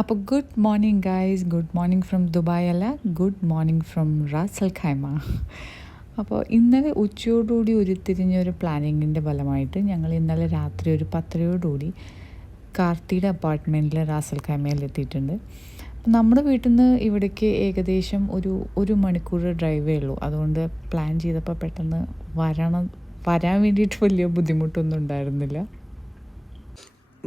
അപ്പോൾ good morning guys, good morning from Dubai അല്ല, good morning from Ras al Khaimah. അപ്പോൾ ഇന്നലെ ഉച്ചയോടുകൂടി ഉരുത്തിരിഞ്ഞൊരു പ്ലാനിങ്ങിൻ്റെ ഫലമായിട്ട് ഞങ്ങൾ ഇന്നലെ രാത്രി ഒരു 10:30 കാർത്തിയുടെ അപ്പാർട്ട്മെൻറ്റിൽ റാസ് അൽ ഖൈമയിൽ എത്തിയിട്ടുണ്ട്. നമ്മുടെ വീട്ടിൽ നിന്ന് ഇവിടേക്ക് ഏകദേശം ഒരു മണിക്കൂർ ഡ്രൈവേ ഉള്ളൂ. അതുകൊണ്ട് പ്ലാൻ ചെയ്തപ്പോൾ പെട്ടെന്ന് വരാൻ വേണ്ടിയിട്ട് വലിയ ബുദ്ധിമുട്ടൊന്നും ഉണ്ടായിരുന്നില്ല.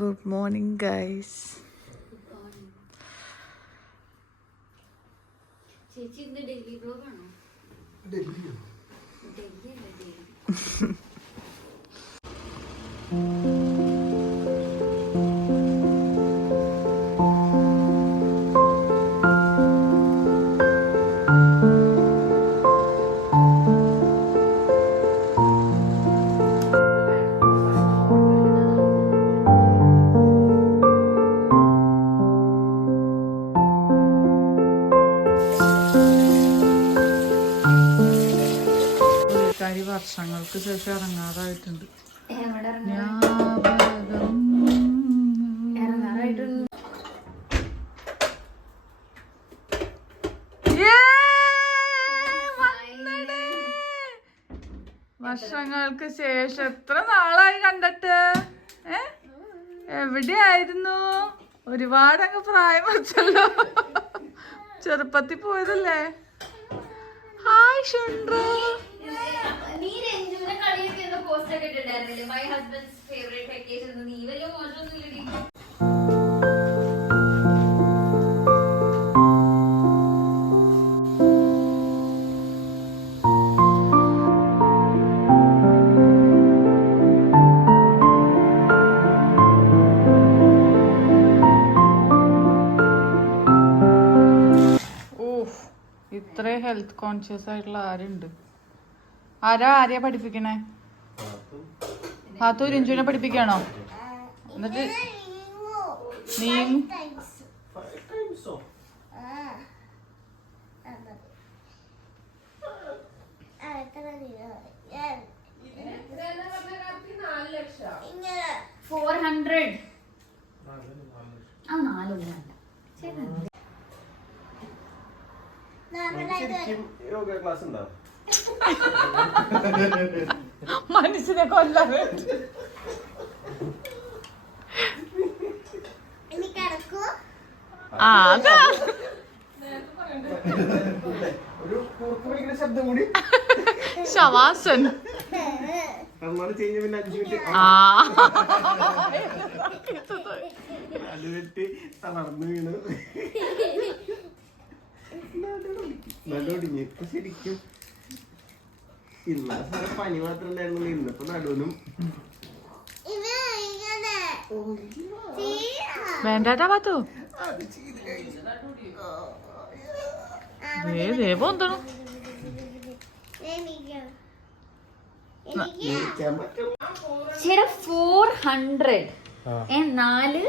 Good morning guys. ചേച്ചി ഇന്ന് ഡൽഹി ബ്ലോഗാണോ? ഡൽഹി അല്ല ഡൽഹി. വർഷങ്ങൾക്ക് ശേഷം ഇറങ്ങാറായിട്ടുണ്ട്. വർഷങ്ങൾക്ക് ശേഷം എത്ര നാളായി കണ്ടിട്ട്. എവിടെയായിരുന്നു? ഒരുപാട് അങ്ങ് പ്രായം വെച്ചല്ലോ. ചെറുപ്പത്തിൽ പോയതല്ലേ. Hi ഷുണ്ട്രു. My husband's favorite vacation. നീ വലിയ മോശമൊന്നുമില്ലടി. ഇത്രയും ഹെൽത്ത് കോൺഷ്യസ് ആയിട്ടുള്ള ആരുണ്ട്? ആരെയാ പഠിപ്പിക്കണേ? ഹാത്തു രഞ്ജുവിനെ പഠിപ്പിക്കാണോ? എന്നിട്ട് നീ മനുഷ്യനെ കൊല്ലാതെ ശവാസൻ. ശരിക്കും പനി മാത്രം ഉണ്ടായിരുന്നു. ഇന്നിപ്പോ നടുവിനും വേണ്ടാ പാത്തു. പോന്തണു 400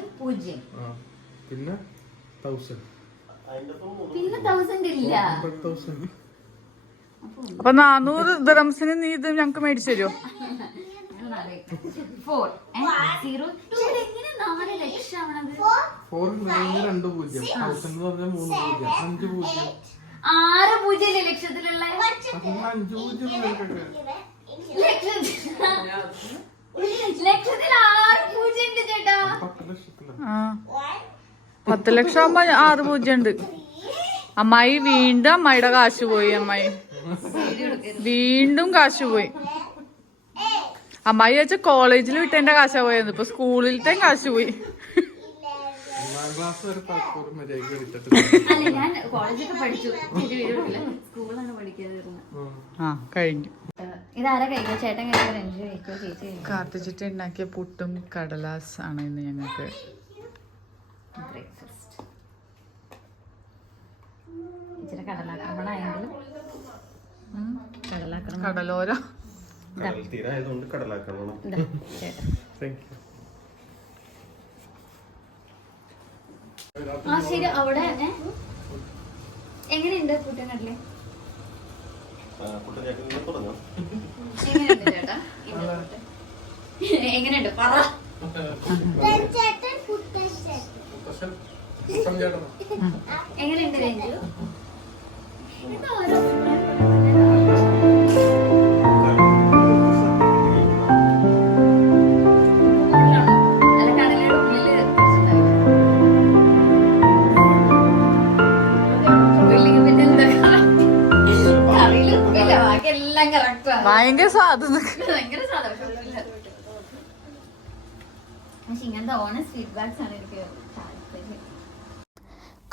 400 പിന്നെ 1000 ഇല്ല. അപ്പൊ 400 ദിറംസിന് നീ ഇത് ഞങ്ങക്ക് മേടിച്ചു തരുമോ? 6 ലക്ഷത്തിലുള്ള ലക്ഷത്തിൽ 6 ഉണ്ട് ചേട്ടാ. 10 ലക്ഷം ആകുമ്പോ 6 ഉണ്ട്. അമ്മായി വീണ്ടും അമ്മായിയുടെ കാശ് പോയി. അമ്മായി വീണ്ടും കാശ് പോയി. അമ്മായി വെച്ച കോളേജിൽ വിട്ടതിന്റെ കാശാ പോയത്. ഇപ്പൊ സ്കൂളിലത്തെ കാശ് പോയി. അല്ല, ഞാൻ കോളേജൊക്കെ പഠിച്ചു. സ്കൂളാണ് പഠിക്കാതിരുന്നത്. കഴിഞ്ഞു. ഇതാരാ കഴിക്കുക? ചേട്ടൻ കഴിക്കുക, രഞ്ജു കഴിക്കുക, ചേച്ചി കഴിക്കുക. കാർത്തിച്ചിട്ട് ഉണ്ടാക്കിയ പുട്ടും കടലാസ് ആണ് ഇന്ന് ഞങ്ങൾക്ക് ബ്രേക്ക്ഫാസ്റ്റ്. ഇച്ചിരി കടലാക്രമണമായെങ്കിലും കടലോര ശരി. അവിടെ എങ്ങനെയുണ്ട് കൂട്ടുകാരിലെ? എങ്ങനെയുണ്ട് ചേട്ടാ? എങ്ങനെയുണ്ട് പറ. എങ്ങനെയുണ്ട് രഞ്ജു? അല്ല, കടലയുടെ ഉള്ളില് ഉള്ളിൽ പിന്നെ എന്താ കറിയിൽ ഉപ്പില്ല, ബാക്കി എല്ലാം കറക്റ്റാണ്. ഭയങ്കര സ്വാദ്. ഭയങ്കര സാധനം. പക്ഷെ ഇങ്ങനത്തെ ഓണസ്റ്റ് ഫീഡ്ബാക്സ് ആണ് എനിക്ക് താല്പര്യം.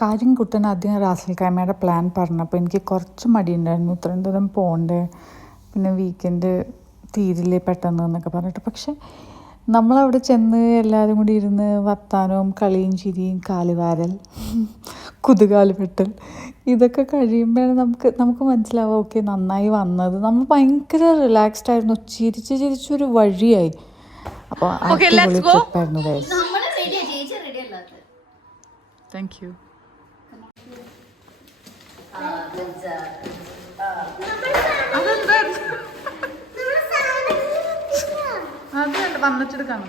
കാര്യം കുട്ടൻ ആദ്യം റാസൽ ഖൈമയുടെ പ്ലാൻ പറഞ്ഞപ്പോൾ എനിക്ക് കുറച്ച് മടിയുണ്ടായിരുന്നു, ഇത്രയും ദൂരം പോകണ്ടേ, പിന്നെ വീക്കെൻഡ് തീരില്ലേ പെട്ടെന്ന് എന്നൊക്കെ പറഞ്ഞിട്ട്. പക്ഷെ നമ്മളവിടെ ചെന്ന് എല്ലാവരും കൂടി ഇരുന്ന് വർത്താനവും കളിയും ചിരിയും കാലുവാരൽ കുതുകാലുപെട്ടൽ ഇതൊക്കെ കഴിയുമ്പോഴാണ് നമുക്ക് മനസ്സിലാവുക ഓക്കെ നന്നായി വന്നത്. നമ്മൾ ഭയങ്കര റിലാക്സ്ഡ് ആയിരുന്നു, ചിരിച്ചൊരു വഴിയായി. അപ്പോൾ അടിപൊളി ട്രിപ്പായിരുന്നു ഗൈസ്. നമ്മള് റെഡിയാ, ചേച്ചി റെഡി അല്ലാത്ത. Thank you. അത് വന്നിട്ടെടുക്കാം.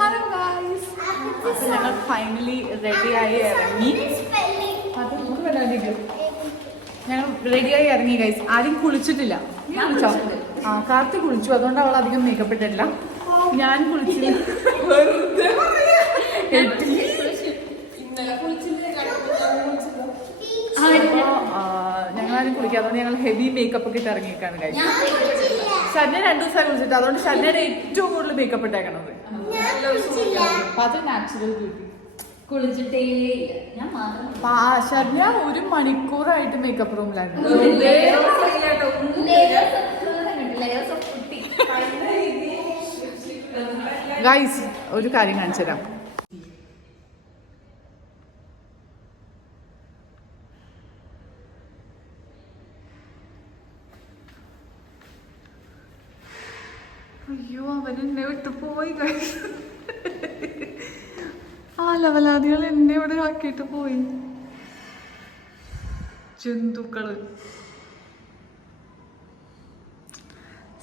ഹലോ ഗായ്സ്, അപ്പോൾ ഞങ്ങൾ ഫൈനലി റെഡിയായി ഇറങ്ങി. അത് നമുക്ക് വരാതിരിക്കും. ഞങ്ങൾ റെഡിയായി ഇറങ്ങി ഗൈസ്. ആരും കുളിച്ചിട്ടില്ല. ഞാൻ കുളിച്ചോ? ആ, കാർത്തി കുളിച്ചു, അതുകൊണ്ട് അവൾ അധികം മേക്കപ്പ് ഇട്ടില്ല. ഞാൻ കുളിച്ചില്ല. ഞങ്ങളാരും കുളിക്കാത്തതുകൊണ്ട് ഞങ്ങൾ ഹെവി മേക്കപ്പ് ഒക്കെ ഇട്ട് ഇറങ്ങിയേക്കാണ് ഗൈസ്. ഷർന 2 ദിവസം കുളിച്ചിട്ട്, അതുകൊണ്ട് ഷർനയുടെ ഏറ്റവും കൂടുതൽ മേക്കപ്പ് ഇട്ടേക്കണത്. അത് നാച്ചുറൽ ബ്യൂട്ടി. കുളിച്ചിട്ടേ ഞാൻ ഷർന 1 മണിക്കൂറായിട്ട് മേക്കപ്പ് റൂമിലായിരുന്നു. ഗൈസ്, ഒരു കാര്യം കാണിച്ചു തരാം. അയ്യോ, അവൻ എന്നെ വിട്ടു പോയി ഗൈസ്. ആ ലവലാദികൾ എന്നെ ഇവിടെ ആക്കിയിട്ട് പോയി. ജന്തുക്കള്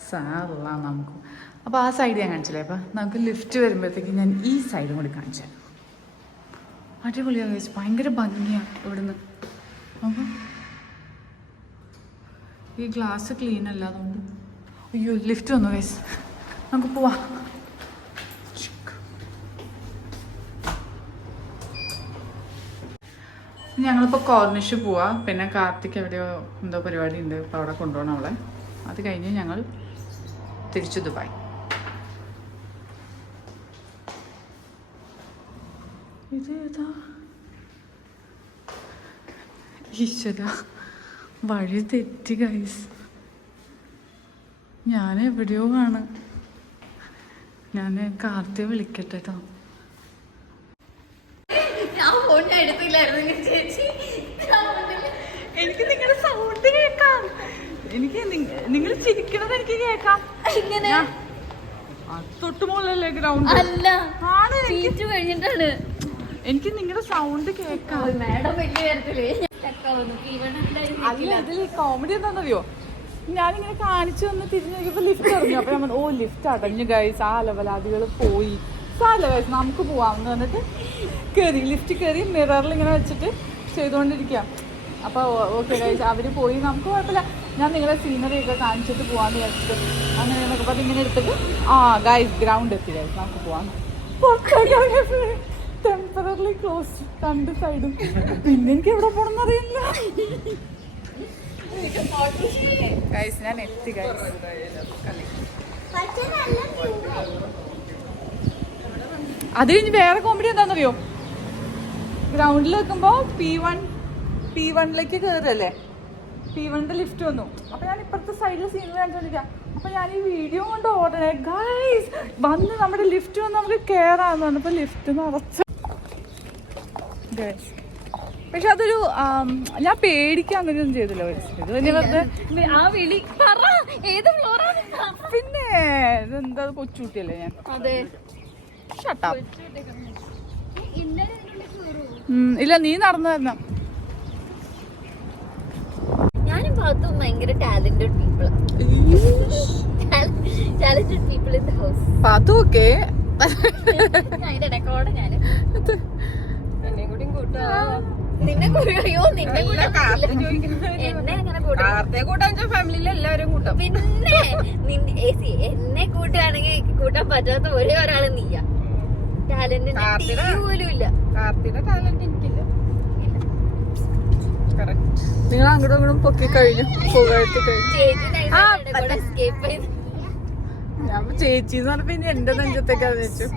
സാറല്ല നമുക്ക്. അപ്പോൾ ആ സൈഡ് ഞാൻ കാണിച്ചില്ലേ. അപ്പം നമുക്ക് ലിഫ്റ്റ് വരുമ്പോഴത്തേക്ക് ഞാൻ ഈ സൈഡും കൂടി കാണിച്ചു തരാം. അടിപൊളിയാണ് ഗൈസ്, ഭയങ്കര ഭംഗിയാണ് ഇവിടുന്ന്. അപ്പം ഈ ഗ്ലാസ് ക്ലീൻ അല്ല, അതുകൊണ്ട് അയ്യോ ലിഫ്റ്റ് വന്നു ഗൈസ്, നമുക്ക് പോവാം. ഞങ്ങളിപ്പോൾ കോർണിഷ് പോവാം. പിന്നെ കാർത്തിക് എവിടെയോ എന്തോ പരിപാടി ഉണ്ട്, അപ്പോൾ അവിടെ കൊണ്ടുപോകണം അവളെ. അത് കഴിഞ്ഞ് ഞങ്ങൾ തിരിച്ചു ദുബായ്. ഇത് ഏതാ ഈശ്വര, വഴി തെറ്റി ഗൈസ്. ഞാൻ എവിടെയോ ആണ്. ഞാൻ കാർത്തിയെ വിളിക്കട്ടെ കേട്ടോ. ഞാൻ ഫോൺ എടുത്തില്ലായിരുന്നു ചേച്ചി. എനിക്ക് നിങ്ങളുടെ സൗണ്ട് കേൾക്കാം, എനിക്ക് നിങ്ങൾ ചിരിക്കണത് എനിക്ക് കേൾക്കാം. ഇങ്ങനെ തൊട്ടുമുള്ളല്ലേ ഗ്രൗണ്ട്? അല്ല, സീറ്റ് കഴിഞ്ഞിട്ടാണ്. എനിക്ക് നിങ്ങളുടെ സൗണ്ട് കേൾക്കാം. മാഡം വലിയ കാര്യത്തില് അല്ല, ഇതിൽ കോമഡി എന്താണെന്നറിയോ, ഞാനിങ്ങനെ കാണിച്ചു വന്ന് തിരിഞ്ഞു നോക്കിയപ്പോൾ ലിഫ്റ്റ് ഇറങ്ങി. അപ്പോൾ ഞാൻ ഓ ലിഫ്റ്റ് അടഞ്ഞു ഗൈസ്, ആ ലെവലാദികൾ പോയി. സാരല്ല ഗൈസ്, നമുക്ക് പോവാമെന്ന് പറഞ്ഞിട്ട് കയറി, ലിഫ്റ്റ് കയറി. മിററിൽ ഇങ്ങനെ വെച്ചിട്ട് ചെയ്തുകൊണ്ടിരിക്കുക. അപ്പോൾ ഓക്കെ ഗൈസ്, അവർ പോയി, നമുക്ക് കുഴപ്പമില്ല. ഞാൻ നിങ്ങളെ സീനറി ഒക്കെ കാണിച്ചിട്ട് പോകാമെന്ന് വിചാരിച്ചിട്ട് അങ്ങനെ അപ്പോൾ അതിങ്ങനെ എടുത്തിട്ട് ആ ഗൈസ് ഗ്രൗണ്ട് എത്തി ഗൈസ്, നമുക്ക് പോവാം. ടെമ്പററി ക്ലോസ് 2 സൈഡും. പിന്നെ എനിക്ക് എവിടെ പോകണമെന്ന് അറിയില്ല ഗൈസ്. ഞാൻ എത്തി ഗൈസ്. അത് കഴിഞ്ഞ് വേറെ കോമഡി എന്താണെന്നറിയോ, ഗ്രൗണ്ടിൽ വെക്കുമ്പോൾ P1 കയറല്ലേ, P1 ലിഫ്റ്റ് വന്നു. അപ്പോൾ ഞാൻ ഇപ്പുറത്തെ സൈഡിൽ സീനിൽ കാണിച്ചോണ്ടിരിക്കാം. അപ്പോൾ ഞാൻ ഈ വീഡിയോ കൊണ്ട് ഓടണേ ഗൈസ്, വന്ന് നമ്മുടെ ലിഫ്റ്റ് വന്ന് നമുക്ക് കയറാന്ന് പറഞ്ഞപ്പോൾ ലിഫ്റ്റ് നിറച്ച് ഗൈസ്. പക്ഷെ അതൊരു ഞാൻ പേടിക്കാൻ അങ്ങനെയൊന്നും ചെയ്തില്ല. ഇത് വലിയ വെറുതെ ആ വിളി പറ, ഏത് ഫ്ലോറാണ്? പിന്നെ ഇതെന്താ കൊച്ചുകുട്ടിയല്ലേ ഞാൻ. അതെ, ഷട്ടാ. ഇല്ല, നീ നടന്നു തരണം. ഞാനും ഭാഗത്തും ഭയങ്കര talented people. Talented people in the house. Pathu okay അതിന്റെ ഇടക്കോടെ ഞാൻ നിന്നെ കുറയോ നിന്നെ എന്നെ അങ്ങനെ ഫാമിലിയിൽ എല്ലാവരും കൂട്ടും. പിന്നെ എന്നെ കൂട്ടുകയാണെങ്കിൽ കൂട്ടാൻ പറ്റാത്ത ഒരേ ഒരാള് നീയാ. ടാലന്റ് പോലും ഇല്ല. കാർത്തിയുടെ ടാലന്റ് എനിക്കില്ല. നിങ്ങൾ അങ്ങോട്ടും ഇങ്ങോട്ടും പൊക്കി കഴിഞ്ഞു പുകഴ്ത്തി കഴിഞ്ഞു. എസ്കേപ്പ് ചെയ്ത് ഞാൻ ചേച്ചി എന്ന് പറഞ്ഞപ്പോ ഇനി എന്റെ നെഞ്ചത്തേക്ക് അത് വെച്ചു.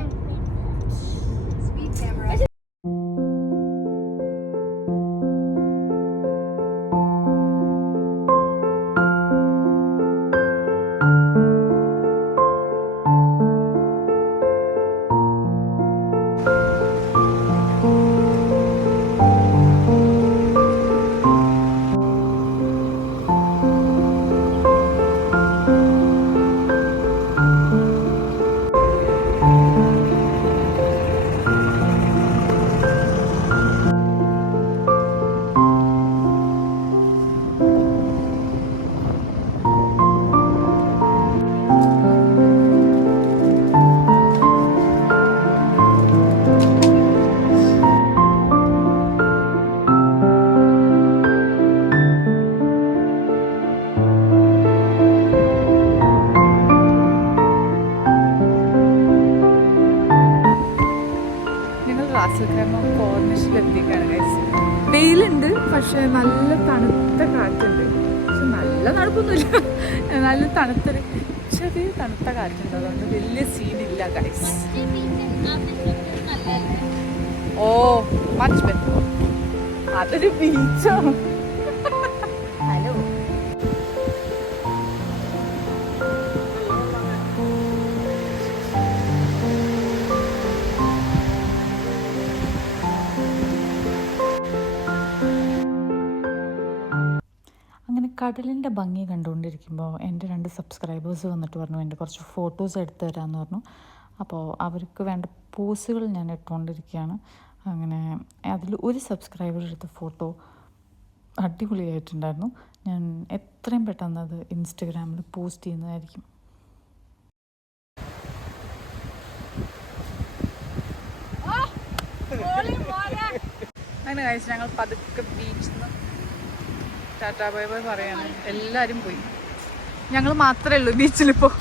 കോർണിഷിലെത്തിക്കാണ് കഴിച്ച്. വെയിലുണ്ട്, പക്ഷെ നല്ല തണുത്ത കാറ്റുണ്ട്. പക്ഷെ നല്ല തണുപ്പൊന്നുമില്ല, നല്ല തണുത്തൊരു ചെറിയ തണുത്ത കാറ്റുണ്ട്. അതുകൊണ്ട് വലിയ സീനില്ല ഗൈസ്. ഓ മച്ച് ബെറ്റർ. അതൊരു ബീച്ചോ? ഹലോ അങ്ങനെ കടലിൻ്റെ ഭംഗി കണ്ടുകൊണ്ടിരിക്കുമ്പോൾ എൻ്റെ 2 സബ്സ്ക്രൈബേഴ്സ് വന്നിട്ട് പറഞ്ഞു എൻ്റെ കുറച്ച് ഫോട്ടോസ് എടുത്തു തരാമെന്ന് പറഞ്ഞു. അപ്പോൾ അവർക്ക് വേണ്ട പോസുകൾ ഞാൻ ഇട്ടുകൊണ്ടിരിക്കുകയാണ്. അങ്ങനെ അതിൽ ഒരു സബ്സ്ക്രൈബർ എടുത്ത ഫോട്ടോ അടിപൊളിയായിട്ടുണ്ടായിരുന്നു. ഞാൻ എത്രയും പെട്ടെന്ന് അത് ഇൻസ്റ്റഗ്രാമിൽ പോസ്റ്റ് ചെയ്യുന്നതായിരിക്കും. അങ്ങനെ കഴിച്ച് ഞങ്ങൾ പതുക്കെ ബീച്ചിൽ നിന്ന് ടാറ്റാ ബൈ ബൈ പറയാണ്. എല്ലാവരും പോയി, ഞങ്ങൾ മാത്രമേ ഉള്ളൂ ബീച്ചിലിപ്പോൾ.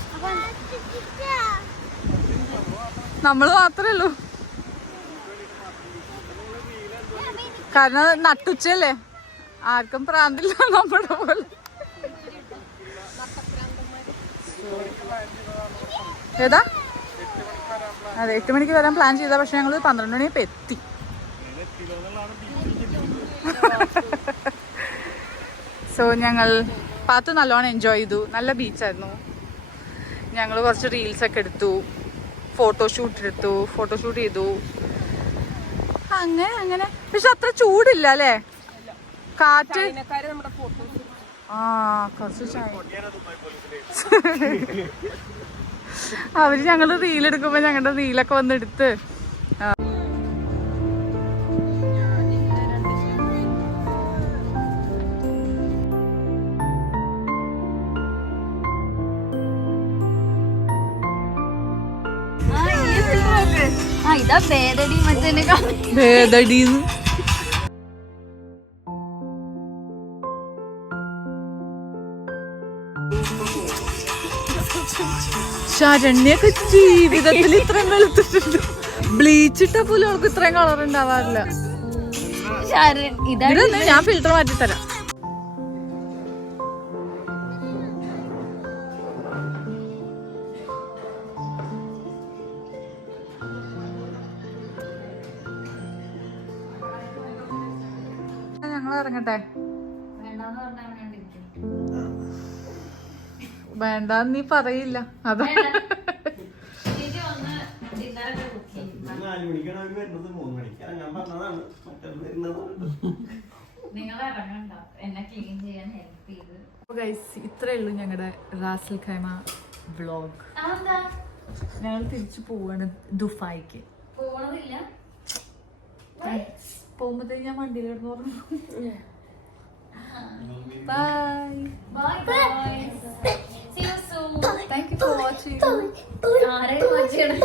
നമ്മൾ മാത്രമേ ഉള്ളൂ. കാരണം നട്ടുച്ചല്ലേ, ആർക്കും പ്രാന്തില്ല നമ്മുടെ പോലെ. ഏതാ? അതെ 8 മണിക്ക് വരാൻ പ്ലാൻ ചെയ്താൽ പക്ഷെ ഞങ്ങൾ 12 മണിയപ്പോൾ എത്തി. സോ ഞങ്ങൾ പാത്തു നല്ലോണം എൻജോയ് ചെയ്തു. നല്ല ബീച്ചായിരുന്നു. ഞങ്ങൾ കുറച്ച് റീൽസൊക്കെ എടുത്തു, ഫോട്ടോഷൂട്ട് ചെയ്തു. അങ്ങനെ പക്ഷെ അത്ര ചൂടില്ല അല്ലേ? കാറ്റ് കുറച്ച് അവര് ഞങ്ങള് റീലെടുക്കുമ്പോ ഞങ്ങളുടെ റീലൊക്കെ വന്നെടുത്ത് ഇതാ ഭേദടി മറ്റേ ഭേദടീന്ന്. ശരണ്യൊക്കെ ജീവിതത്തിൽ ഇത്രയും വെളുത്തിട്ടുണ്ട്. ബ്ലീച്ചിട്ട പോലും അവൾക്ക് ഇത്രയും കളർ ഉണ്ടാവാറില്ല. ഇതൊന്ന് ഞാൻ ഫിൽറ്റർ മാറ്റി തരാം. ഞങ്ങൾ ഇറങ്ങട്ടെ? വേണ്ടാന്ന് നീ പറയില്ല. അതാ 4 മണിക്കാണ് അവർ വരുന്നത്, 3 മണിക്ക് ഇറങ്ങാൻ പറഞ്ഞതാണ്. മറ്റൊരു ഇത്രേ ഉള്ളൂ ഞങ്ങളുടെ റാസൽ ഖൈമ വ്ളോഗ്. ഞങ്ങൾ തിരിച്ചു പോവാണ് ദുബായിക്ക്. പോകുമ്പോഴത്തേക്ക് ഞാൻ വണ്ടിയിലിടുന്നു പറഞ്ഞു. Bye. See you soon. Thank you for watching. ആരെയും വാച്ച് ചെയ്യണം.